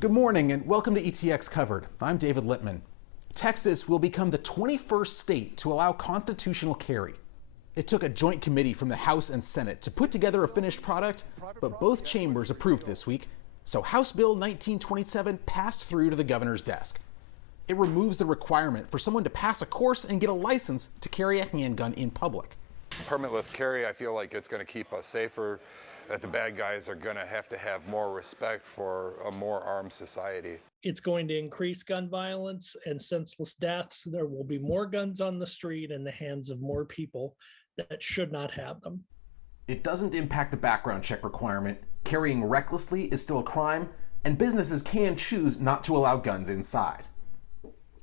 Good morning and welcome to ETX Covered. I'm David Littman. Texas will become the 21st state to allow constitutional carry. It took a joint committee from the House and Senate to put together a finished product, but both chambers approved this week, so House Bill 1927 passed through to the governor's desk. It removes the requirement for someone to pass a course and get a license to carry a handgun in public. Permitless carry, I feel like it's going to keep us safer, that the bad guys are going to have more respect for a more armed society. It's going to increase gun violence and senseless deaths. There will be more guns on the street in the hands of more people that should not have them. It doesn't impact the background check requirement. Carrying recklessly is still a crime, and businesses can choose not to allow guns inside.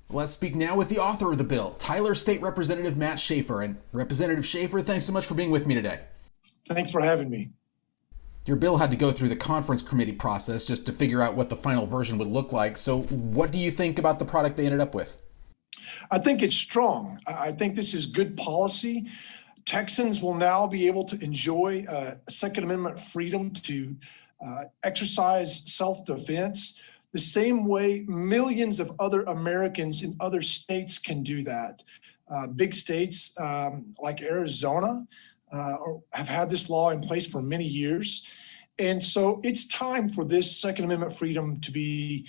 Let's speak now with the author of the bill, Tyler State Representative Matt Schaefer. And Representative Schaefer, thanks so much for being with me today. Thanks for having me. Your bill had to go through the conference committee process just to figure out what the final version would look like. So what do you think about the product they ended up with? I think it's strong. I think this is good policy. Texans will now be able to enjoy Second Amendment freedom to exercise self-defense the same way millions of other Americans in other states can do that. Big states like Arizona have had this law in place for many years. And so it's time for this Second Amendment freedom to be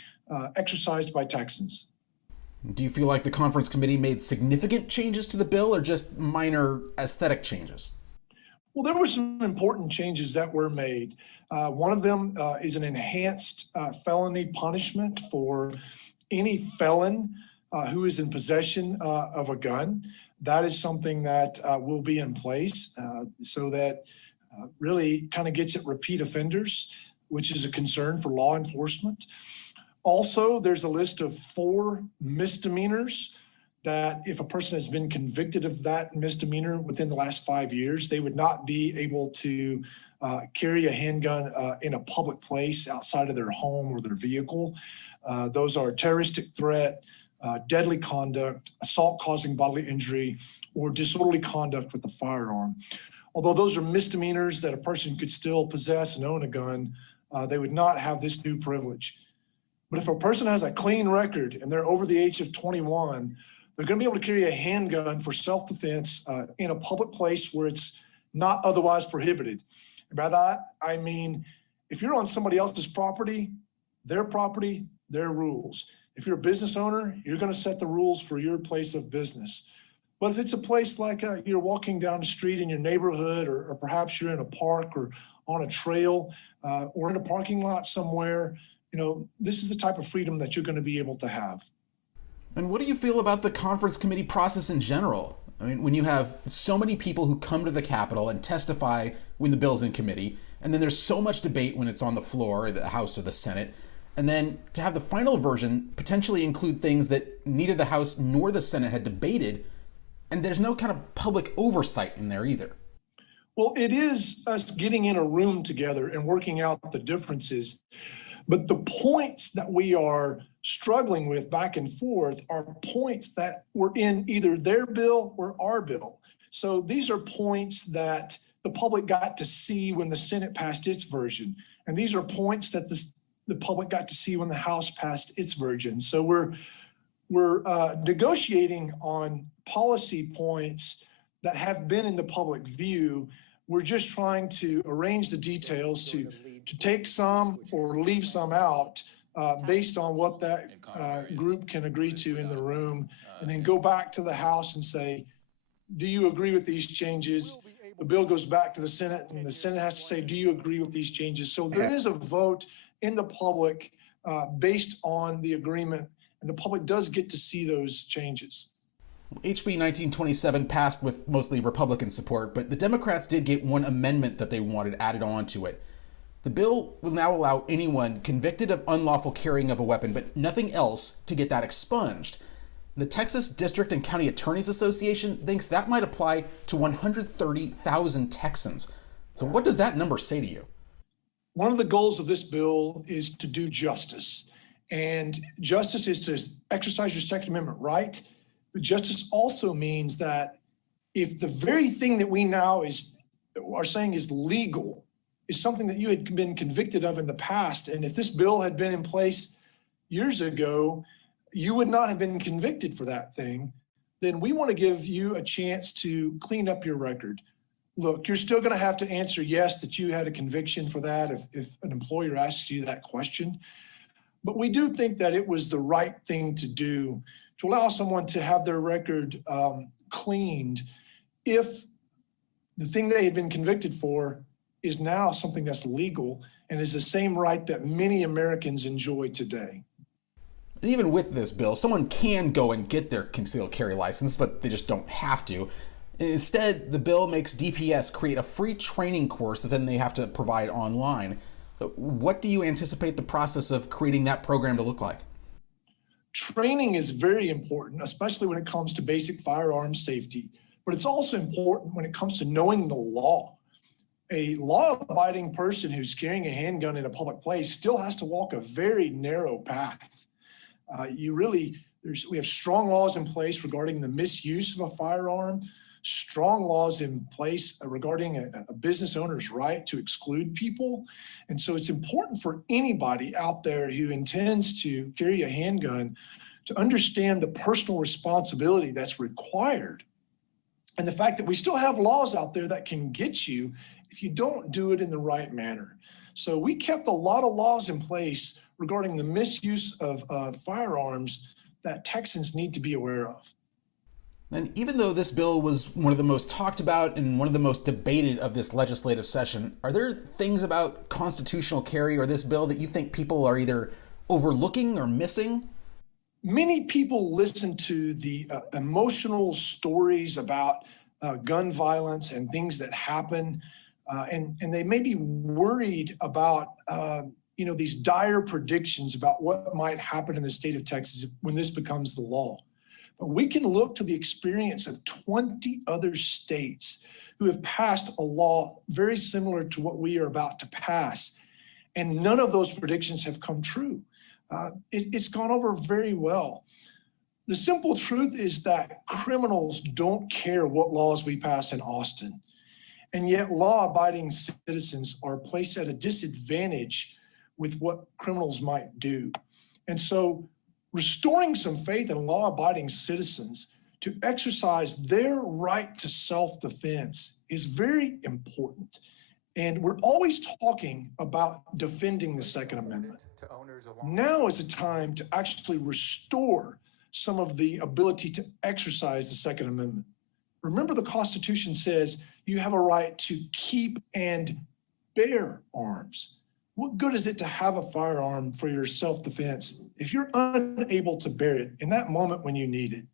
exercised by Texans. Do you feel like the conference committee made significant changes to the bill or just minor aesthetic changes? Well, there were some important changes that were made. One of them is an enhanced felony punishment for any felon who is in possession of a gun. That is something that will be in place so that really kind of gets at repeat offenders, which is a concern for law enforcement. Also, there's a list of 4 misdemeanors that if a person has been convicted of that misdemeanor within the last 5 years, they would not be able to carry a handgun in a public place outside of their home or their vehicle. Those are terroristic threat, deadly conduct, assault causing bodily injury, or disorderly conduct with a firearm. Although those are misdemeanors that a person could still possess and own a gun, they would not have this new privilege. But if a person has a clean record and they're over the age of 21, they're going to be able to carry a handgun for self-defense in a public place where it's not otherwise prohibited. And by that, I mean, if you're on somebody else's property, their rules. If you're a business owner, you're going to set the rules for your place of business. But if it's a place like you're walking down the street in your neighborhood, or perhaps you're in a park or on a trail or in a parking lot somewhere, this is the type of freedom that you're going to be able to have. And what do you feel about the conference committee process in general? I mean, when you have so many people who come to the Capitol and testify when the bill's in committee, and then there's so much debate when it's on the floor, the House or the Senate, and then to have the final version potentially include things that neither the House nor the Senate had debated, and there's no kind of public oversight in there either. Well, it is us getting in a room together and working out the differences. But the points that we are struggling with back and forth are points that were in either their bill or our bill. So these are points that the public got to see when the Senate passed its version. And these are points that the public got to see when the House passed its version. So we're negotiating on policy points that have been in the public view. We're just trying to arrange the details to take some or leave some out based on what that group can agree to in the room, and then go back to the House and say, do you agree with these changes? The bill goes back to the Senate, and the Senate has to say, do you agree with these changes? So there is a vote in the public based on the agreement, and the public does get to see those changes. HB 1927 passed with mostly Republican support, but the Democrats did get one amendment that they wanted added on to it. The bill will now allow anyone convicted of unlawful carrying of a weapon, but nothing else, to get that expunged. The Texas District and County Attorneys Association thinks that might apply to 130,000 Texans. So what does that number say to you? One of the goals of this bill is to do justice. And justice is to exercise your Second Amendment right. But justice also means that if the very thing that we now are saying is legal is something that you had been convicted of in the past, and if this bill had been in place years ago, you would not have been convicted for that thing, then we want to give you a chance to clean up your record. Look, you're still going to have to answer yes that you had a conviction for that if an employer asks you that question. But we do think that it was the right thing to do to allow someone to have their record cleaned if the thing they had been convicted for is now something that's legal and is the same right that many Americans enjoy today. And even with this bill, someone can go and get their concealed carry license, but they just don't have to. Instead, the bill makes DPS create a free training course that then they have to provide online. What do you anticipate the process of creating that program to look like? Training is very important, especially when it comes to basic firearm safety, but it's also important when it comes to knowing the law. A law-abiding person who's carrying a handgun in a public place still has to walk a very narrow path. We have strong laws in place regarding the misuse of a firearm, strong laws in place regarding a business owner's right to exclude people. And so it's important for anybody out there who intends to carry a handgun to understand the personal responsibility that's required. And the fact that we still have laws out there that can get you if you don't do it in the right manner. So we kept a lot of laws in place regarding the misuse of firearms that Texans need to be aware of. And even though this bill was one of the most talked about and one of the most debated of this legislative session, are there things about constitutional carry or this bill that you think people are either overlooking or missing? Many people listen to the emotional stories about gun violence and things that happen, and they may be worried about these dire predictions about what might happen in the state of Texas when this becomes the law. But we can look to the experience of 20 other states who have passed a law very similar to what we are about to pass, and none of those predictions have come true. It's gone over very well. The simple truth is that criminals don't care what laws we pass in Austin, and yet law-abiding citizens are placed at a disadvantage with what criminals might do. And so restoring some faith in law-abiding citizens to exercise their right to self-defense is very important. And we're always talking about defending the Second Amendment. Now is the time to actually restore some of the ability to exercise the Second Amendment. Remember, the Constitution says you have a right to keep and bear arms. What good is it to have a firearm for your self-defense if you're unable to bear it in that moment when you need it?